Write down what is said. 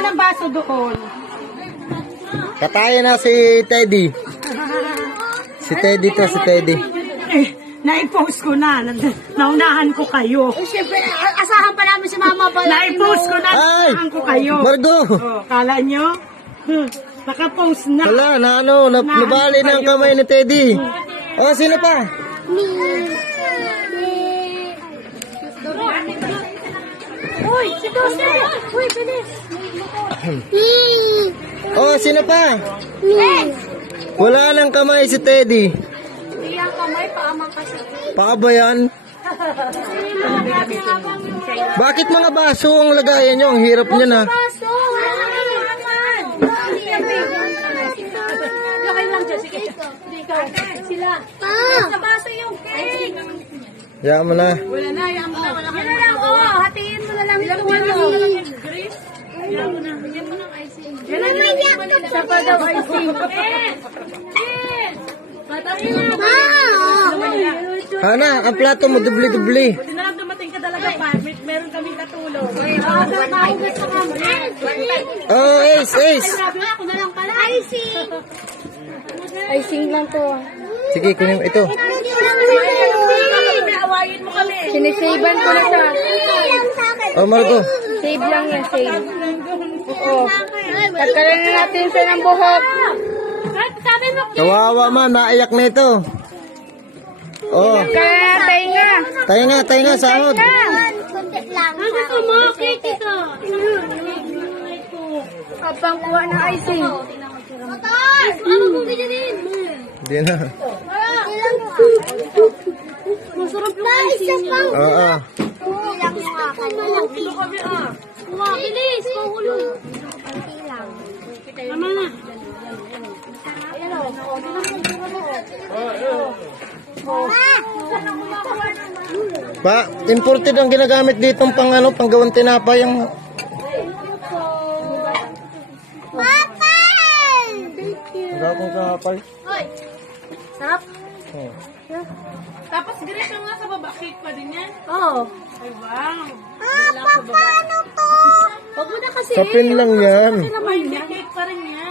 ng baso doon. Katayin na si Teddy. Si Teddy to, si Teddy. Na-post ko na. Naunahan ko kayo. Siyempre, asahan pa namin si Mama pala. Na-post ko na. Naunahan ko kayo. Margo! Kala nyo? Naka-post na. Wala, nabali na ang kamay ni Teddy. O, sino pa? Uy, si Dose! Uy, bilis! O, sino pa? Wala nang kamay si Teddy. Hindi ang kamay, paamang kasi. Paa ba yan? Bakit mga baso ang lagayan nyo? Ang hirap niya na. Baso! Lakay lang dyan, sige. Sila. Sa baso yung cake. Yaman mo na. Wala na, yan mo na. Wala ka Yan na lang, hatiin mo na lang ito. Yan mo na. Yan mo ng icing. Yan na lang, Isa pa daw icing. Hana, ang plato mo, dubli-dubli. Buti na lang dumating ka talaga pa. Meron kaming katulong. Oh, Ace. Ako na lang pala. Icing. Icing lang to. Sige, kunin mo ito. Awayin mo kami. Sinisiban ko na siya. Oh, Margo. Save lang yan, save. Oo. Tagkalan na natin siya ng buhok. Kawawa man, naiyak na ito. Oh, Tagkalan na, tayo nga, sahod. Kunti lang. Ano ko mo? Cake ito. Kapang kuha ng icing. Matas! Ano kung ganyan? Hindi na. Masarap yung icing niya. Oo. Ilang makakalaw. Bilis! Mahulog. Kunti lang. Tama na. Ayan o. Imported ang ginagamit dito pang panggawang tinapay yung... Papa! Wala akong kapal. Hoy. Sarap. Oh. Tapos grito nga sa baba. Cake pa din yan. Oo. Ay, wow. Papa, paano to? Huwag mo na kasi. Sapin lang yan. Ay, cake pa rin yan.